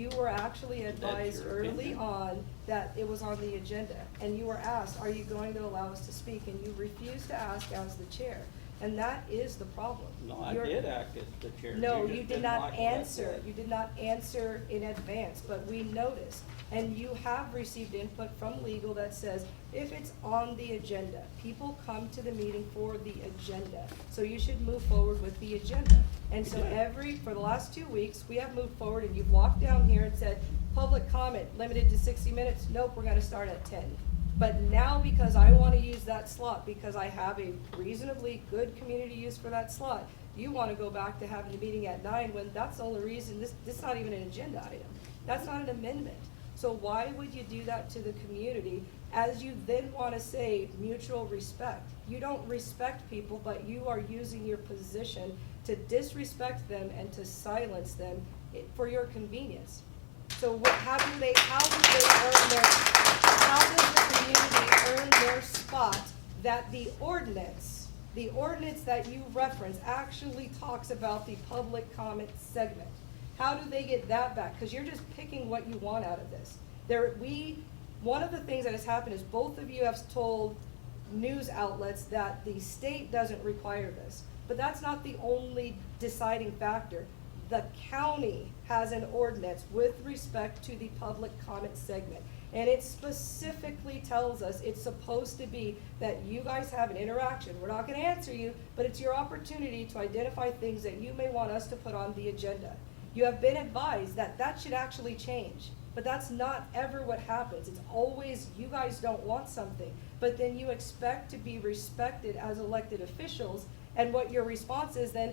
you were actually advised your early opinion. on that it was on the agenda, and you were asked, are you going to allow us to speak? And you refused to ask as the chair, and that is the problem. No, I You're- did act as the chair. No, just you did didn't not like what I answer, said. you did not answer in advance, but we noticed. And you have received input from legal that says, if it's on the agenda, people come to the meeting for the agenda. So you should move forward with the agenda. And so for the last 2 weeks, we have moved forward, and you've walked down here and said, public comment limited to 60 minutes, nope, we're gonna start at 10. But now, because I wanna use that slot, because I have a reasonably good community use for that slot, you wanna go back to having the meeting at 9, when that's the only reason, this is not even an agenda item. That's not an amendment. So why would you do that to the community, as you then wanna say mutual respect? You don't respect people, but you are using your position to disrespect them and to silence them for your convenience. So how does the community earn their spot that the ordinance that you reference actually talks about the public comment segment? How do they get that back? Because you're just picking what you want out of this. One of the things that has happened is both of you have told news outlets that the state doesn't require this. But that's not the only deciding factor. The county has an ordinance with respect to the public comment segment. And it specifically tells us it's supposed to be that you guys have an interaction. We're not gonna answer you, but it's your opportunity to identify things that you may want us to put on the agenda. You have been advised that that should actually change, but that's not ever what happens. It's always, you guys don't want something, but then you expect to be respected as elected officials, and what your response is then,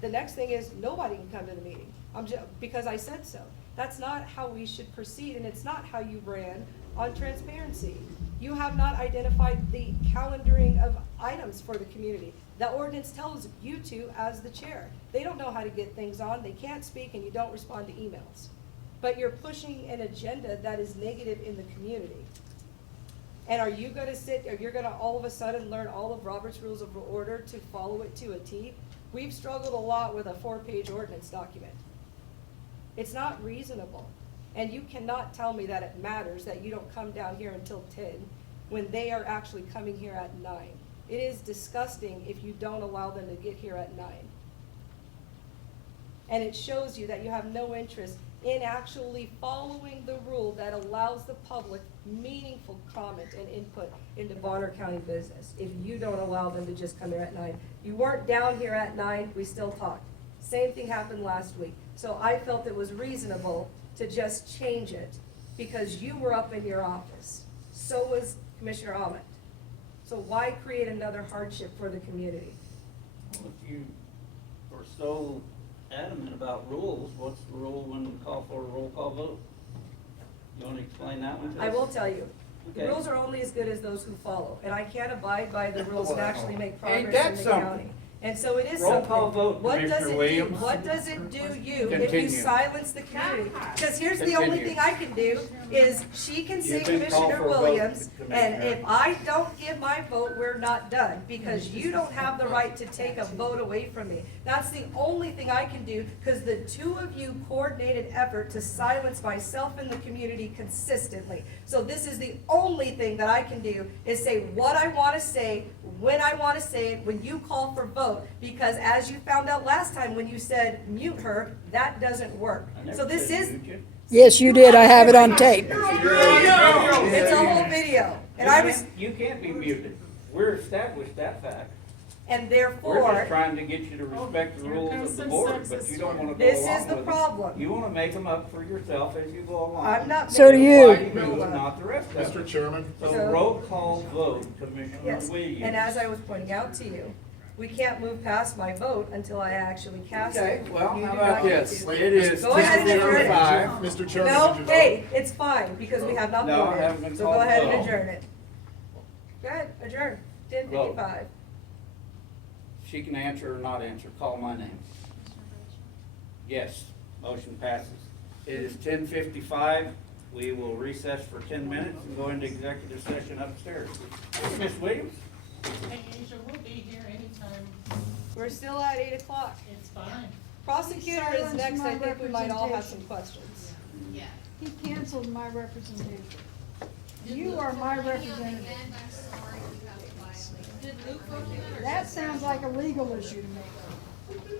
the next thing is, nobody can come to the meeting, because I said so. That's not how we should proceed, and it's not how you ran on transparency. You have not identified the calendaring of items for the community. The ordinance tells you to as the chair. They don't know how to get things on, they can't speak, and you don't respond to emails. But you're pushing an agenda that is negative in the community. And are you gonna you're gonna all of a sudden learn all of Robert's Rules of Order to follow it to a T? We've struggled a lot with a 4-page ordinance document. It's not reasonable. And you cannot tell me that it matters that you don't come down here until 10 when they are actually coming here at 9. It is disgusting if you don't allow them to get here at 9. And it shows you that you have no interest in actually following the rule that allows the public meaningful comment and input into Bonner County business. If you don't allow them to just come here at 9. You weren't down here at 9, we still talked. Same thing happened last week. So I felt it was reasonable to just change it because you were up in your office. So was Commissioner Ahmed. So why create another hardship for the community? Well, if you are so adamant about rules, what's the rule when we call for a roll call vote? You want to explain that one to us? I will tell you. The Okay. rules are only as good as those who follow, and I can't abide by the rules and actually make Ain't progress that in the something? county. And so it is Roll something. call vote, What does Commissioner it do? Williams. What does it do you if you Continue. silence the community? Because here's the only Continue. thing I can do is she can say You've been called Commissioner for a vote, Williams, and Commissioner. if I don't give my vote, we're not done, because you don't have the right to take a vote away from me. That's the only thing I can do, because the two of you coordinated effort to silence myself and the community consistently. So this is the only thing that I can do, is say what I want to say, when I want to say it, when you call for vote, because as you found out last time when you said mute her, that doesn't work. I never So this said is. mute you. Yes, you did. I have it on tape. It's a whole video, and I was, You can't be muted. We're established that fact. and We're therefore, just trying to get you to respect the rules of the board, but you don't want to go this along is the with it. problem. You want to make them up for yourself as you go along. I'm not. So do making you. Why it you real do, loud. not the rest of Mr. it. Chairman, So So- roll call vote, Commissioner Yes, Williams. and as I was pointing out to you, we can't move past my vote until I actually cast it. okay, well, You how do about not get this? to. It is Go ahead and adjourn it. 10:05. Mr. Chairman, No, did you vote? hey, it's fine, because we have not No, I voted, haven't been so go called ahead and vote. adjourn it. Go ahead, adjourn, 10:55. She can answer or not answer. Call my name. Yes, motion passes. It is 10:55. We will recess for 10 minutes and go into executive session upstairs. Ms. Williams? Hey, Asia, we'll be here anytime. We're still at 8 o'clock. It's fine. Prosecutor is Silence next, I my think we might all have some representation. questions. Yeah. He canceled my representation. You are my representative. And I'm sorry you have violated. Did Luke vote in it or? That sounds like a legal issue to me.